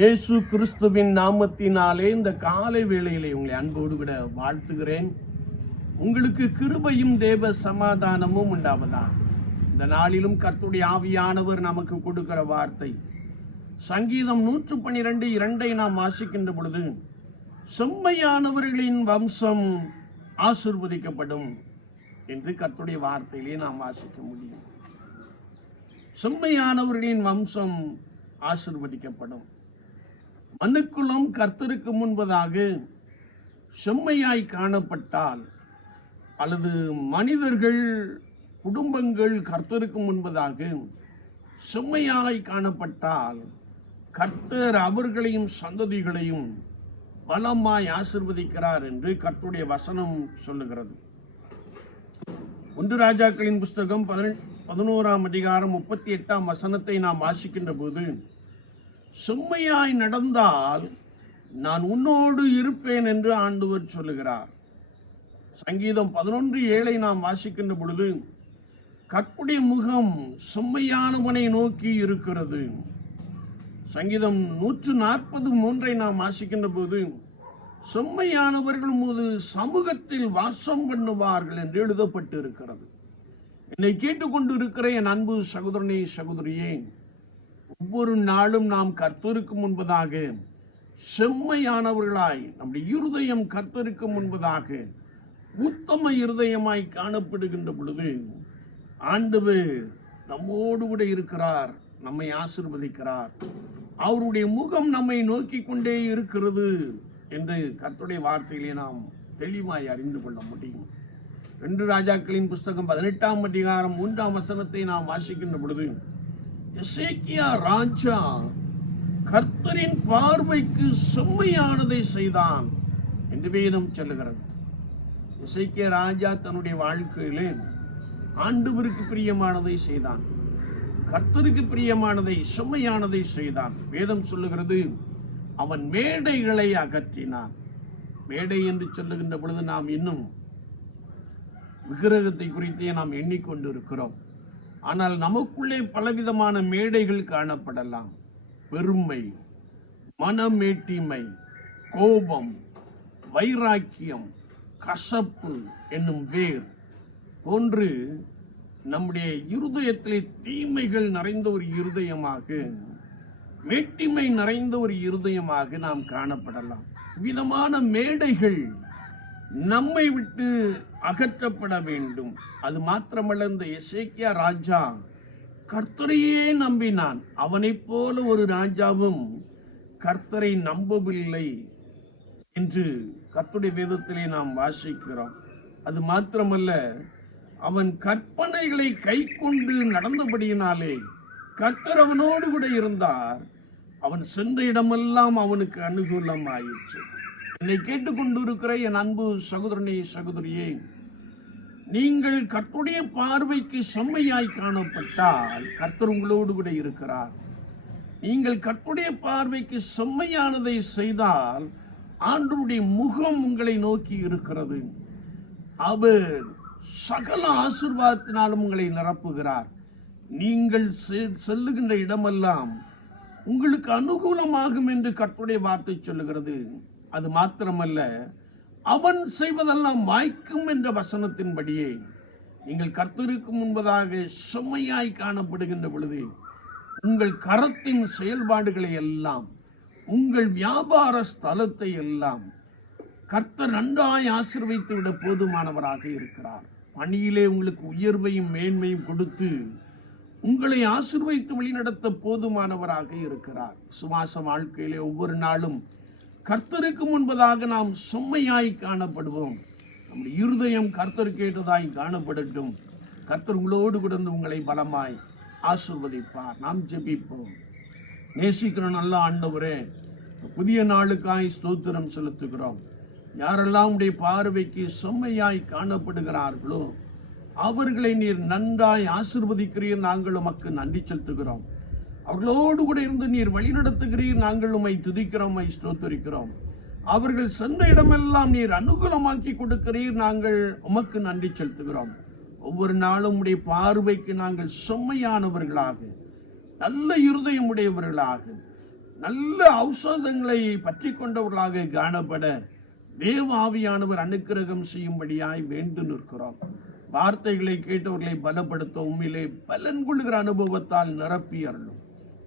இயேசு கிறிஸ்துவின் நாமத்தினாலே இந்த காலை வேளையிலே உங்களை அன்போடு கூட வாழ்த்துகிறேன். உங்களுக்கு கிருபையும் தேவ சமாதானமும் உண்டாவதா? இந்த நாளிலும் கர்த்துடைய ஆவியானவர் நமக்கு கொடுக்கிற வார்த்தை. சங்கீதம் நூற்று பன்னிரெண்டு இரண்டை நாம் வாசிக்கின்ற பொழுது செம்மையானவர்களின் வம்சம் ஆசிர்வதிக்கப்படும் என்று கர்த்துடைய வார்த்தையிலே நாம் வாசிக்க முடியும். செம்மையானவர்களின் வம்சம் ஆசிர்வதிக்கப்படும். மனுக்குளம் கர்த்தருக்கு முன்பதாக செம்மையாய் காணப்பட்டால் அல்லது மனிதர்கள் குடும்பங்கள் கர்த்தருக்கு முன்பதாக செம்மையாய் காணப்பட்டால் கர்த்தர் அவர்களையும் சந்ததிகளையும் பலமாய் ஆசிர்வதிக்கிறார் என்று கர்த்தருடைய வசனம் சொல்லுகிறது. ஒன்று ராஜாக்களின் புஸ்தகம் பதினோராம் அதிகாரம் முப்பத்தி எட்டாம் வசனத்தை நாம் வாசிக்கின்ற போது செம்மையாய் நடந்தால் நான் உன்னோடு இருப்பேன் என்று ஆண்டவர் சொல்லுகிறார். சங்கீதம் பதினொன்று ஏழை நாம் வாசிக்கின்ற பொழுது கற்புடைய முகம் செம்மையானவனை நோக்கி இருக்கிறது. சங்கீதம் நூற்று நாற்பது மூன்றை நாம் வாசிக்கின்ற போது செம்மையானவர்கள் மீது சமூகத்தில் வாசம் பண்ணுவார்கள் என்று எழுதப்பட்டு இருக்கிறது என்னை கேட்டுக்கொண்டு இருக்கிற என் அன்பு சகோதரனே சகோதரியே ஒவ்வொரு நாளும் நாம் கர்த்தருக்கு முன்பதாக செம்மையானவர்களாய் நம்முடைய இருதயம் கர்த்தருக்கு முன்பதாக உத்தம இருதயமாய் காணப்படுகின்ற பொழுது ஆண்டவர் நம்மோடு கூட இருக்கிறார் நம்மை ஆசிர்வதிக்கிறார். அவருடைய முகம் நம்மை நோக்கி கொண்டே இருக்கிறது என்று கர்த்துடைய வார்த்தையிலே நாம் தெளிவாய் அறிந்து கொள்ள முடியும். ரெண்டு ராஜாக்களின் புஸ்தகம் பதினெட்டாம் அதிகாரம் மூன்றாம் வசனத்தை நாம் வாசிக்கின்ற பொழுது எசேக்கியா ராஜா கர்த்தரின் பார்வைக்கு செம்மையானதை செய்தான் என்று வேதம் சொல்லுகிறது. இசைக்கிய ராஜா தன்னுடைய வாழ்க்கையிலே ஆண்டவருக்கு பிரியமானதை செய்தான். கர்த்தருக்கு பிரியமானதை செம்மையானதை செய்தான். வேதம் சொல்லுகிறது அவன் மேடைகளை அகற்றினான். மேடை என்று சொல்லுகின்ற பொழுது நாம் இன்னும் விக்கிரகத்தை குறித்தே நாம் எண்ணிக்கொண்டு இருக்கிறோம் ஆனால் நமக்குள்ளே பலவிதமான மேடைகள் காணப்படலாம். பெருமை மனமேட்டிமை கோபம் வைராக்கியம் கசப்பு என்னும் வேர் போன்று நம்முடைய இருதயத்திலே தீமைகள் நிறைந்த ஒரு இருதயமாக மேட்டிமை நிறைந்த ஒரு இருதயமாக நாம் காணப்படலாம். விதமான மேடைகள் நம்மை விட்டு அகற்றப்பட வேண்டும். அது மாத்திரமல்ல இந்த இசைக்கியா ராஜா கர்த்தரையே நம்பினான். அவனைப் போல ஒரு ராஜாவும் கர்த்தரை நம்பவில்லை என்று கர்த்துடைய வேதத்திலே நாம் வாசிக்கிறோம். அது மாத்திரமல்ல அவன் கற்பனைகளை கை கொண்டு நடந்தபடியினாலே கர்த்தர் அவனோடு கூட இருந்தார். அவன் சென்ற இடமெல்லாம் அவனுக்கு அனுகூலம் ஆயிடுச்சு என்னை கேட்டுக்கொண்டிருக்கிற என் அன்பு சகோதரனே சகோதரியே நீங்கள் கர்த்தருடைய பார்வைக்கு செம்மையாய் காணப்பட்டால் கர்த்தர் உங்களோடு கூட இருக்கிறார். நீங்கள் கர்த்தருடைய பார்வைக்கு செம்மையானதை செய்தால் ஆண்டருடைய முகம் உங்களை நோக்கி இருக்கிறது. அவர் சகல ஆசிர்வாதத்தினாலும் உங்களை நிரப்புகிறார். நீங்கள் செ- செல்லுகின்ற இடமெல்லாம் உங்களுக்கு அனுகூலமாகும் என்று கற்புடைய வார்த்தை சொல்லுகிறது. அது மாத்திரமல்ல அவன் செய்வதெல்லாம் வாய்க்கும் என்ற வசனத்தின்படியே நீங்கள் கர்த்தருக்கு முன்பதாக செம்மையாய் காணப்படுகின்ற பொழுது உங்கள் கரத்தின் செயல்பாடுகளை எல்லாம் உங்கள் வியாபார ஸ்தலத்தை எல்லாம் கர்த்தர் நன்றாய் ஆசிர்வைத்து விட போதுமானவராக இருக்கிறார். பணியிலே உங்களுக்கு உயர்வையும் மேன்மையும் கொடுத்து உங்களை ஆசிர்வைத்து வழிநடத்த போதுமானவராக இருக்கிறார். சுவாச வாழ்க்கையிலே ஒவ்வொரு நாளும் கர்த்தருக்கு முன்பதாக நாம் செம்மையாய் காணப்படுவோம். நம்முடைய இருதயம் கர்த்தருக்கு ஏற்றதாய் காணப்படட்டும். கர்த்தர் உங்களோடு கிடந்து உங்களை பலமாய் ஆசிர்வதிப்பார். நாம் ஜெபிப்போம். நேசிக்கிற நல்ல ஆண்டவரே புதிய நாளுக்காய் ஸ்தோத்திரம் செலுத்துகிறோம். யாரெல்லாம் உடைய பார்வைக்கு செம்மையாய் காணப்படுகிறார்களோ அவர்களை நீர் நன்றாய் ஆசிர்வதிக்கிறீர். நாங்கள் உமக்கு நன்றி செலுத்துகிறோம். அவர்களோடு கூட இருந்து நீர் வழி நடத்துகிறீர். நாங்கள் உம்மை துதிக்கிறோம் ஸ்தோத்தரிக்கிறோம். அவர்கள் சென்ற இடமெல்லாம் நீர் அனுகூலமாக்கி கொடுக்கிறீர். நாங்கள் உமக்கு நன்றி செலுத்துகிறோம். ஒவ்வொரு நாளும் உடைய பார்வைக்கு நாங்கள் செம்மையானவர்களாக நல்ல இருதயம் உடையவர்களாக நல்ல ஔஷதங்களை பற்றி கொண்டவர்களாக காணப்பட தேவ ஆவியானவர் அனுக்கிரகம் செய்யும்படியாய் வேண்டு நிற்கிறோம். வார்த்தைகளை கேட்டவர்களை பலப்படுத்த உண்மையிலே பலன் கொள்கிற அனுபவத்தால் நிரப்பி அருளும்.